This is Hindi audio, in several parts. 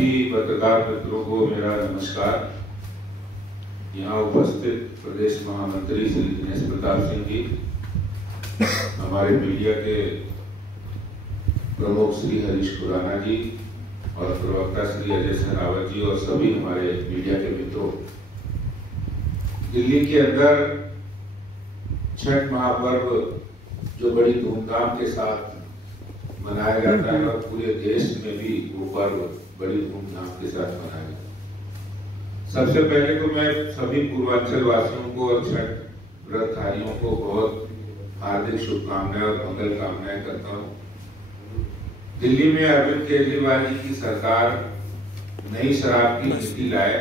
सभी पत्रकार मित्रों को मेरा नमस्कार। यहाँ उपस्थित प्रदेश महामंत्री श्री दिनेश प्रताप सिंह जी, हमारे मीडिया के प्रमुख श्री हरीश खुराना जी और प्रवक्ता श्री अजय सहरावत जी और सभी हमारे मीडिया के मित्रों, दिल्ली के अंदर छठ महापर्व जो बड़ी धूमधाम के साथ मनाया जाता है और पूरे देश में भी वो पर्व बड़ी धूमधाम के साथ मनाया जाता है। सबसे पहले तो मैं सभी पूर्वांचल वासियों को और छठ व्रतधारियों को बहुत हार्दिक शुभकामनाएं और मंगल कामनाएं करता हूँ। दिल्ली में अरविंद केजरीवाल जी की सरकार नई शराब की नीति लाए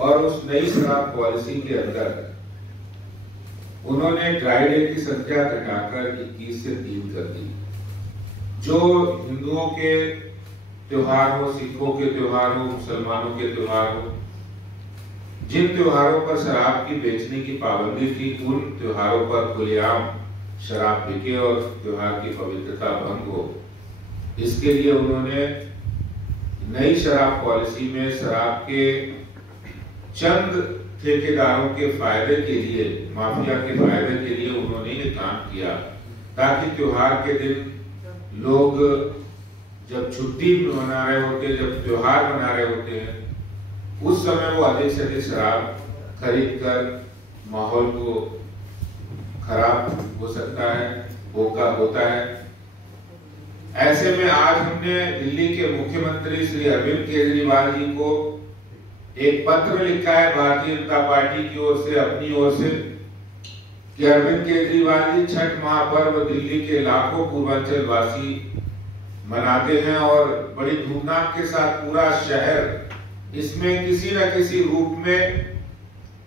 और उस नई शराब पॉलिसी के अंदर उन्होंने ड्राई डे की संख्या घटाकर 21 से 3 कर दी। जो हिंदुओं के त्योहार हो, सिखों के त्योहार हो, मुसलमानों के त्योहार हो, जिन त्योहारों पर शराब की बेचने की पाबंदी थी, उन त्योहारों पर खुलेआम शराब बिके और त्योहार की पवित्रता भंग हो, इसके लिए उन्होंने नई शराब पॉलिसी में शराब के चंद ठेकेदारों के फायदे के लिए, माफिया के फायदे के लिए उन्होंने ये काम किया, ताकि त्योहार के दिन लोग जब छुट्टी मना रहे होते, जब त्योहार मना रहे होते हैं, उस समय वो अधिक से अधिक शराब खरीद कर माहौल को खराब हो सकता है, होता है। ऐसे में आज हमने दिल्ली के मुख्यमंत्री श्री अरविंद केजरीवाल जी को एक पत्र लिखा है भारतीय जनता पार्टी की ओर से, अपनी ओर से, कि अरविंद केजरीवाल जी, छठ महापर्व दिल्ली के लाखों पूर्वांचल वासी मनाते हैं और बड़ी धूमधाम के साथ पूरा शहर इसमें किसी न किसी रूप में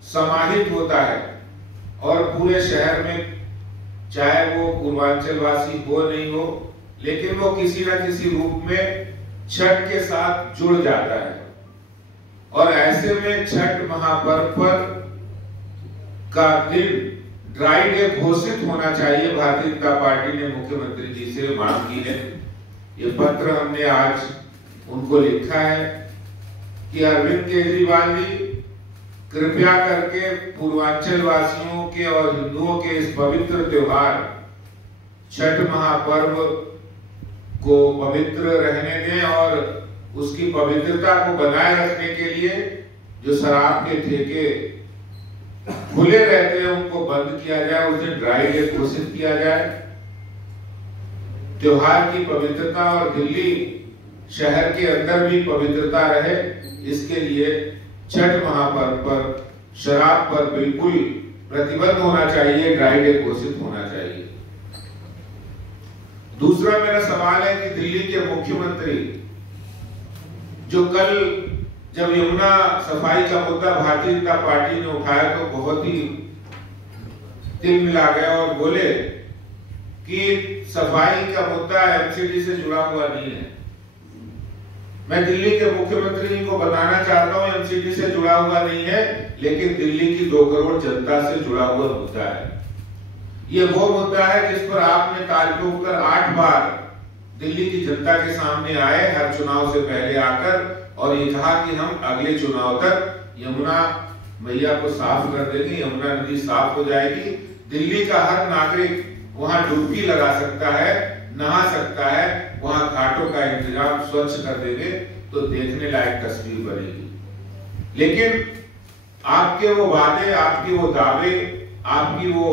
समाहित होता है और पूरे शहर में, चाहे वो पूर्वांचल वासी हो नहीं हो, लेकिन वो किसी न किसी रूप में छठ के साथ जुड़ जाता है। और ऐसे में छठ महापर्व पर का दिन ड्राई डे घोषित होना चाहिए। भारतीय जनता पार्टी ने मुख्यमंत्री जी से मांग की है। ये पत्र हमने आज उनको लिखा है कि अरविंद केजरीवाल जी, कृपया करके पूर्वांचल वासियों के और हिंदुओं के इस पवित्र त्योहार छठ महापर्व को पवित्र रहने दें और उसकी पवित्रता को बनाए रखने के लिए जो शराब के ठेके खुले रहते हैं उनको बंद किया जाए, उस दिन ड्राई डे घोषित किया जाए। त्योहार की पवित्रता और दिल्ली शहर के अंदर भी पवित्रता रहे, इसके लिए छठ महापर्व पर शराब पर बिल्कुल प्रतिबंध होना चाहिए, ड्राई डे घोषित होना चाहिए। दूसरा मेरा सवाल है कि दिल्ली के मुख्यमंत्री जो कल जब यमुना सफाई का मुद्दा भारतीय जनता पार्टी ने उठाया तो बहुत ही तिल मिला गया और बोले कि सफाई का मुद्दा एमसीडी से जुड़ा हुआ नहीं है। मैं दिल्ली के मुख्यमंत्री जी को बताना चाहता हूं, एमसीडी से जुड़ा हुआ नहीं है, लेकिन दिल्ली की 2 करोड़ जनता से जुड़ा हुआ मुद्दा है। ये वो मुद्दा है जिस पर आपने ताल ठोक कर 8 बार दिल्ली की जनता के सामने आए, हर चुनाव से पहले आकर, और ये कहा कि हम अगले चुनाव तक यमुना मैया को साफ कर देंगे, यमुना नदी साफ हो जाएगी, दिल्ली का हर नागरिक वहां डुबकी लगा सकता है, नहा सकता है, वहां घाटों का इंतजाम स्वच्छ कर देंगे तो देखने लायक तस्वीर बनेगी। लेकिन आपके वो वादे, आपके वो दावे, आपकी वो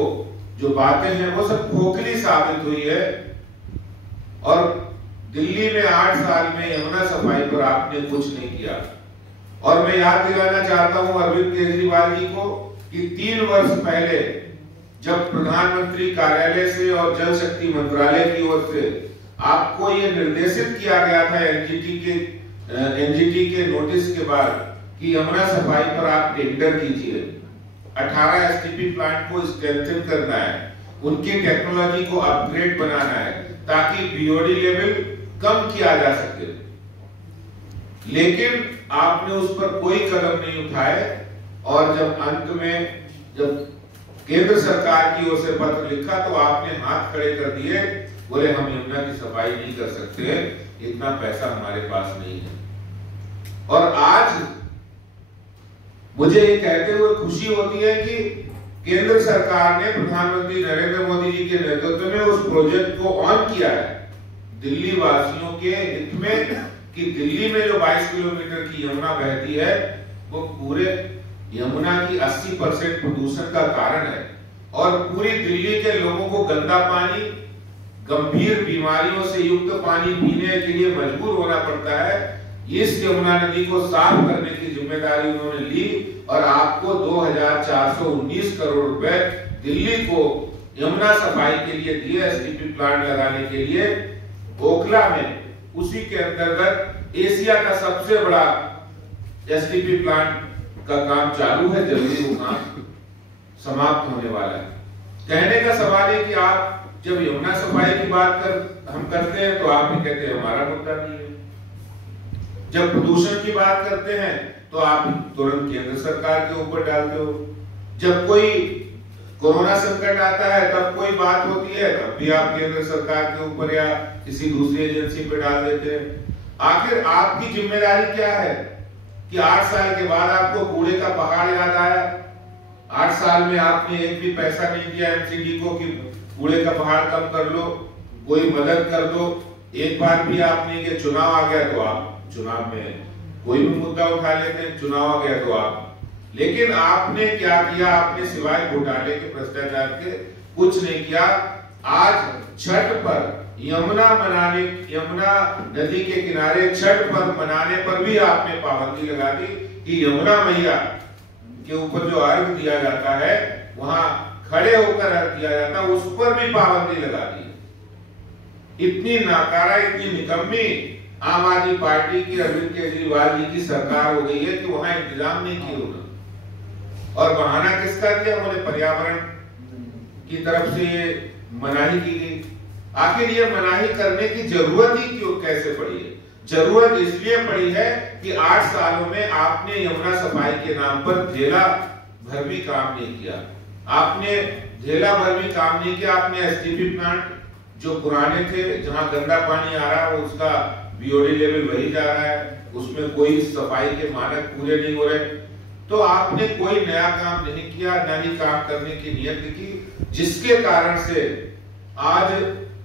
जो बातें हैं वो सब खोखली साबित हुई है। और दिल्ली में 8 साल में यमुना सफाई पर आपने कुछ नहीं किया। और मैं याद दिलाना चाहता हूं अरविंद केजरीवाल जी को कि 3 वर्ष पहले जब प्रधानमंत्री कार्यालय से और जल शक्ति मंत्रालय की ओर से आपको ये निर्देशित किया गया था एनजीटी के नोटिस के बाद कि यमुना सफाई पर आप टेंडर कीजिए, 18 एसटीपी प्लांट को स्ट्रेंथन करना है, उनकी टेक्नोलॉजी को अपग्रेड बनाना है ताकि बीओडी लेवल कम किया जा सके, लेकिन आपने उस पर कोई कदम नहीं उठाए। और जब अंत में जब केंद्र सरकार की ओर से पत्र लिखा तो आपने हाथ खड़े कर दिए, बोले हम यमुना की सफाई नहीं कर सकते, इतना पैसा हमारे पास नहीं है। और आज मुझे ये कहते हुए खुशी होती है कि केंद्र सरकार ने प्रधानमंत्री नरेंद्र मोदी जी के नेतृत्व में उस प्रोजेक्ट को ऑन किया है दिल्ली वासियों के हित में, कि दिल्ली में जो 22 किलोमीटर की यमुना बहती है वो पूरे यमुना की 80% प्रदूषण का कारण है और पूरी दिल्ली के लोगों को गंदा पानी, गंभीर बीमारियों से युक्त पानी पीने के लिए मजबूर होना पड़ता है। इस यमुना नदी को साफ करने की जिम्मेदारी उन्होंने ली और आपको 2419 करोड़ रुपए दिल्ली को यमुना सफाई के लिए दिए, एसटीपी प्लांट लगाने के लिए। ओखला में उसी के अंतर्गत एशिया का सबसे बड़ा एसटीपी प्लांट का काम चालू है, जल्दी वो काम समाप्त होने वाला है। कहने का सवाल है कि आप जब यमुना सफाई की बात हम करते हैं तो आप भी कहते हैं हमारा मुद्दा नहीं है, जब प्रदूषण की बात करते हैं तो आप तुरंत केंद्र सरकार के ऊपर डालते हो, जब कोई कोरोना संकट आता है तब कोई बात होती है तब भी आप केंद्र सरकार के ऊपर या किसी दूसरी एजेंसी पे डाल देते हैं। आखिर आपकी जिम्मेदारी क्या है कि 8 साल के बाद आपको कूड़े का पहाड़ याद आया? 8 साल में आपने एक भी पैसा नहीं दिया एमसीडी को कि कूड़े का पहाड़ कम कर लो, कोई मदद कर दो। एक बार भी आपने, ये चुनाव आ गया तो आप चुनाव में कोई भी मुद्दा उठा लेते हैं, चुनाव आ गया तो आप, लेकिन आपने क्या किया? आपने सिवाय घोटाले के, भ्रष्टाचार के कुछ नहीं किया। आज छठ पर यमुना नदी के किनारे छठ पर मनाने पर भी आपने पाबंदी लगा दी कि यमुना मैया के ऊपर जो अर्घ दिया जाता है वहां खड़े होकर अर्घ दिया जाता है, उस पर भी पाबंदी लगा दी। इतनी नाकारा, इतनी निकम्मी आम आदमी पार्टी की, अरविंद केजरीवाल जी की सरकार हो गई है कि वहां इंतजाम नहीं किए उन्होंने। और बहाना किसका दिया? बोले पर्यावरण की तरफ से ये मनाही की गई। आखिर ये मनाही करने की जरूरत ही क्यों, कैसे पड़ी है? जरूरत इसलिए पड़ी है कि 8 सालों में आपने यमुना सफाई के नाम पर धेला भर भी काम नहीं किया। आपने धेला भर भी काम नहीं किया। आपने एसटीपी प्लांट जो पुराने थे, जहां गंदा पानी आ रहा है उसका बीओडी लेवल वही जा रहा है, उसमें कोई सफाई के मानक पूरे नहीं हो रहे। तो आपने कोई नया काम नहीं किया, न ही काम करने की नियत की, जिसके कारण से आज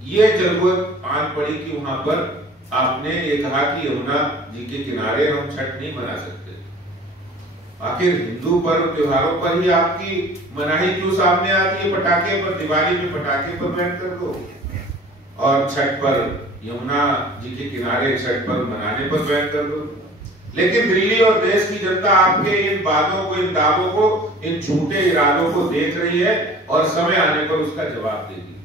ये जरूरत आन पड़ी कि वहां पर आपने ये कहा कि यमुना जी के किनारे हम छठ नहीं मना सकते। आखिर हिंदू पर्व त्योहारों पर ही आपकी मनाही क्यों सामने आती है? पटाखे पर, दिवाली में पटाखे पर बैन कर दो और छठ पर, यमुना जी के किनारे छठ पर मनाने पर बैन कर दो। लेकिन दिल्ली और देश की जनता आपके इन बातों को, इन दावों को, इन झूठे इरादों को देख रही है और समय आने पर उसका जवाब देगी।